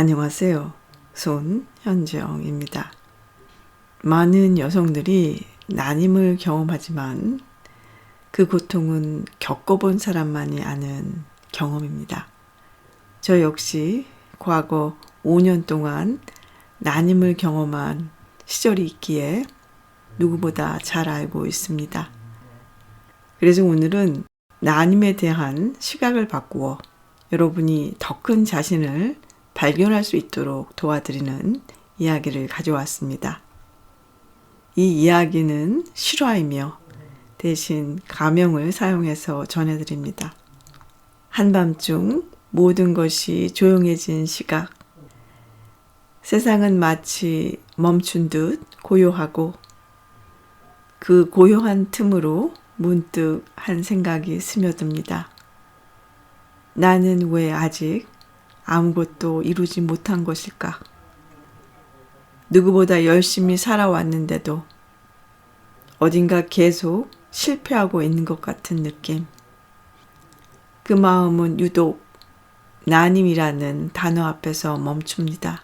안녕하세요. 손현정입니다. 많은 여성들이 난임을 경험하지만 그 고통은 겪어본 사람만이 아는 경험입니다. 저 역시 과거 5년 동안 난임을 경험한 시절이 있기에 누구보다 잘 알고 있습니다. 그래서 오늘은 난임에 대한 시각을 바꾸어 여러분이 더 큰 자신을 발견할 수 있도록 도와드리는 이야기를 가져왔습니다. 이 이야기는 실화이며 대신 가명을 사용해서 전해드립니다. 한밤중 모든 것이 조용해진 시각. 세상은 마치 멈춘 듯 고요하고 그 고요한 틈으로 문득 한 생각이 스며듭니다. 나는 왜 아직 아무것도 이루지 못한 것일까? 누구보다 열심히 살아왔는데도 어딘가 계속 실패하고 있는 것 같은 느낌. 그 마음은 유독 난임이라는 단어 앞에서 멈춥니다.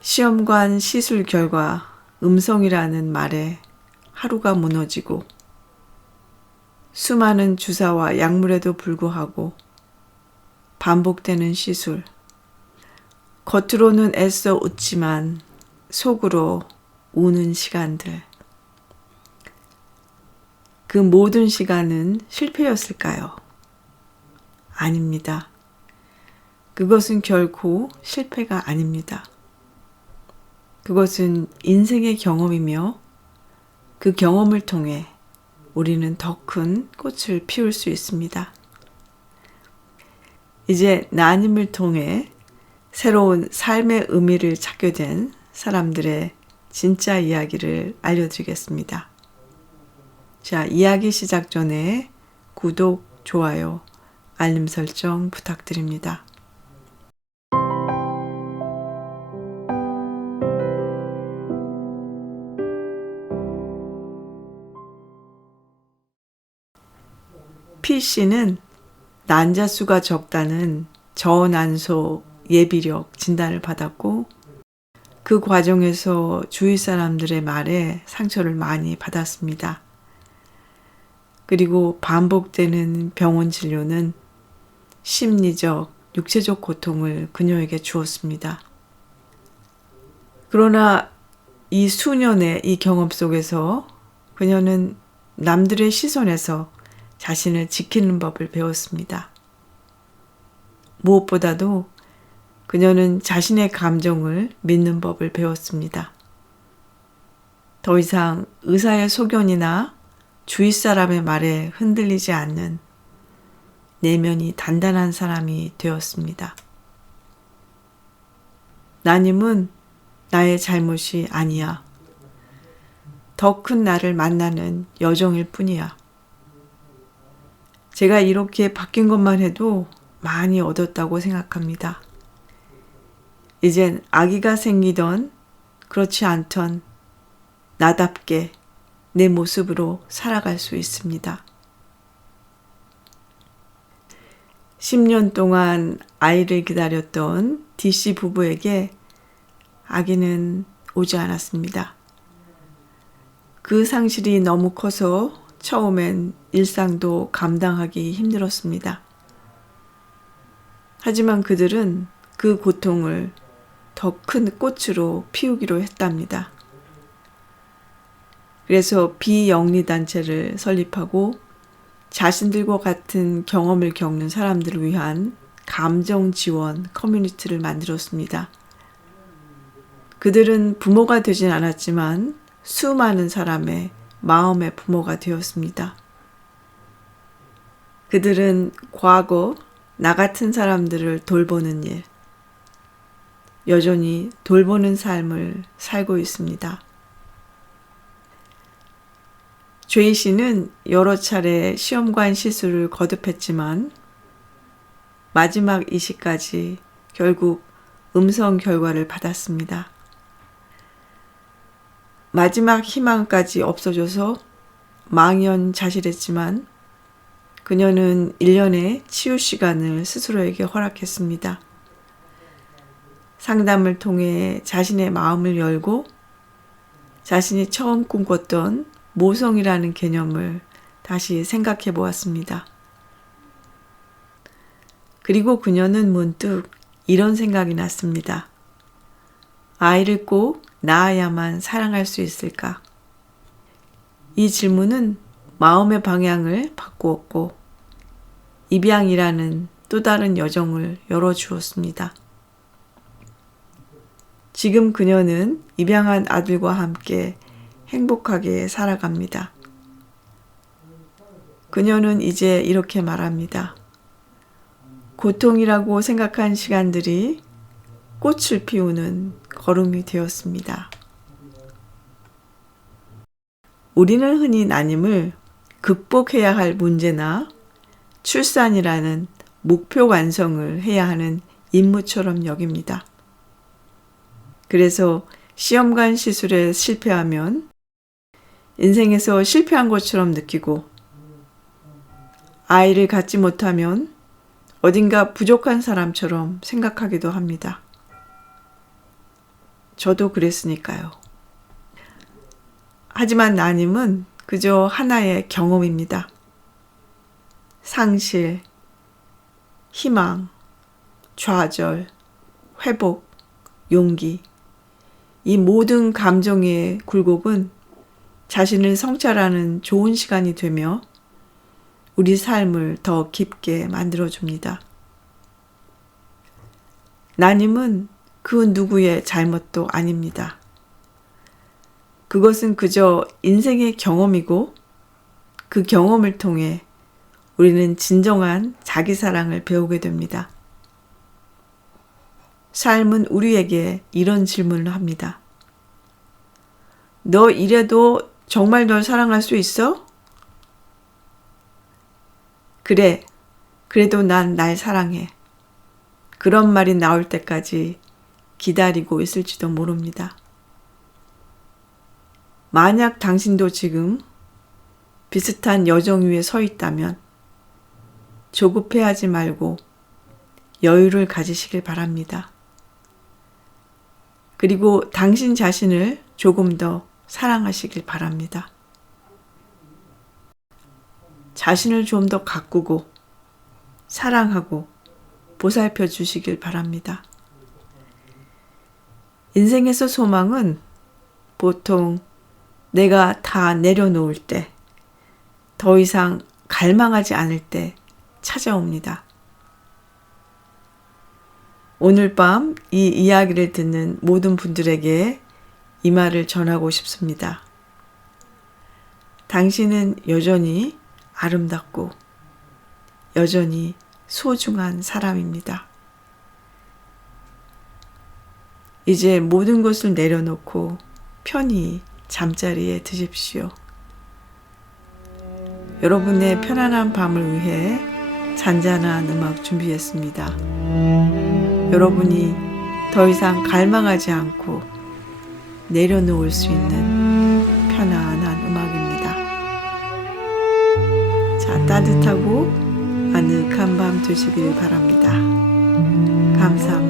시험관 시술 결과 음성이라는 말에 하루가 무너지고 수많은 주사와 약물에도 불구하고 반복되는 시술. 겉으로는 애써 웃지만 속으로 우는 시간들. 그 모든 시간은 실패였을까요? 아닙니다. 그것은 결코 실패가 아닙니다. 그것은 인생의 경험이며 그 경험을 통해 우리는 더 큰 꽃을 피울 수 있습니다. 이제 난임을 통해 새로운 삶의 의미를 찾게 된 사람들의 진짜 이야기를 알려드리겠습니다. 자, 이야기 시작 전에 구독, 좋아요, 알림 설정 부탁드립니다. P씨는 난자수가 적다는 저난소 예비력 진단을 받았고 그 과정에서 주위 사람들의 말에 상처를 많이 받았습니다. 그리고 반복되는 병원 진료는 심리적, 육체적 고통을 그녀에게 주었습니다. 그러나 이 수년의 이 경험 속에서 그녀는 남들의 시선에서 자신을 지키는 법을 배웠습니다. 무엇보다도 그녀는 자신의 감정을 믿는 법을 배웠습니다. 더 이상 의사의 소견이나 주위 사람의 말에 흔들리지 않는 내면이 단단한 사람이 되었습니다. 난임은 나의 잘못이 아니야. 더 큰 나를 만나는 여정일 뿐이야. 제가 이렇게 바뀐 것만 해도 많이 얻었다고 생각합니다. 이젠 아기가 생기던 그렇지 않던 나답게 내 모습으로 살아갈 수 있습니다. 10년 동안 아이를 기다렸던 D씨 부부에게 아기는 오지 않았습니다. 그 상실이 너무 커서 처음엔 일상도 감당하기 힘들었습니다. 하지만 그들은 그 고통을 더 큰 꽃으로 피우기로 했답니다. 그래서 비영리단체를 설립하고 자신들과 같은 경험을 겪는 사람들을 위한 감정 지원 커뮤니티를 만들었습니다. 그들은 부모가 되진 않았지만 수많은 사람의 마음의 부모가 되었습니다. 그들은 과거 나 같은 사람들을 돌보는 일, 여전히 돌보는 삶을 살고 있습니다. 죄이 씨는 여러 차례 시험관 시술을 거듭했지만 마지막 이시까지 결국 음성 결과를 받았습니다. 마지막 희망까지 없어져서 망연자실했지만 그녀는 1년의 치유 시간을 스스로에게 허락했습니다. 상담을 통해 자신의 마음을 열고 자신이 처음 꿈꿨던 모성이라는 개념을 다시 생각해 보았습니다. 그리고 그녀는 문득 이런 생각이 났습니다. 아이를 꼭 낳아야만 사랑할 수 있을까? 이 질문은 마음의 방향을 바꾸었고 입양이라는 또 다른 여정을 열어주었습니다. 지금 그녀는 입양한 아들과 함께 행복하게 살아갑니다. 그녀는 이제 이렇게 말합니다. 고통이라고 생각한 시간들이 꽃을 피우는 걸음이 되었습니다. 우리는 흔히 난임을 극복해야 할 문제나 출산이라는 목표 완성을 해야 하는 임무처럼 여깁니다. 그래서 시험관 시술에 실패하면 인생에서 실패한 것처럼 느끼고 아이를 갖지 못하면 어딘가 부족한 사람처럼 생각하기도 합니다. 저도 그랬으니까요. 하지만 난임은 그저 하나의 경험입니다. 상실, 희망, 좌절, 회복, 용기, 이 모든 감정의 굴곡은 자신을 성찰하는 좋은 시간이 되며 우리 삶을 더 깊게 만들어줍니다. 난임은 그 누구의 잘못도 아닙니다. 그것은 그저 인생의 경험이고 그 경험을 통해 우리는 진정한 자기 사랑을 배우게 됩니다. 삶은 우리에게 이런 질문을 합니다. 너 이래도 정말 널 사랑할 수 있어? 그래, 그래도 난 날 사랑해. 그런 말이 나올 때까지 기다리고 있을지도 모릅니다. 만약 당신도 지금 비슷한 여정 위에 서 있다면 조급해하지 말고 여유를 가지시길 바랍니다. 그리고 당신 자신을 조금 더 사랑하시길 바랍니다. 자신을 좀 더 가꾸고 사랑하고 보살펴 주시길 바랍니다. 인생에서 소망은 보통 내가 다 내려놓을 때, 더 이상 갈망하지 않을 때 찾아옵니다. 오늘 밤 이 이야기를 듣는 모든 분들에게 이 말을 전하고 싶습니다. 당신은 여전히 아름답고 여전히 소중한 사람입니다. 이제 모든 것을 내려놓고 편히 잠자리에 드십시오. 여러분의 편안한 밤을 위해 잔잔한 음악 준비했습니다. 여러분이 더 이상 갈망하지 않고 내려놓을 수 있는 편안한 음악입니다. 자, 따뜻하고 아늑한 밤 되시길 바랍니다. 감사합니다.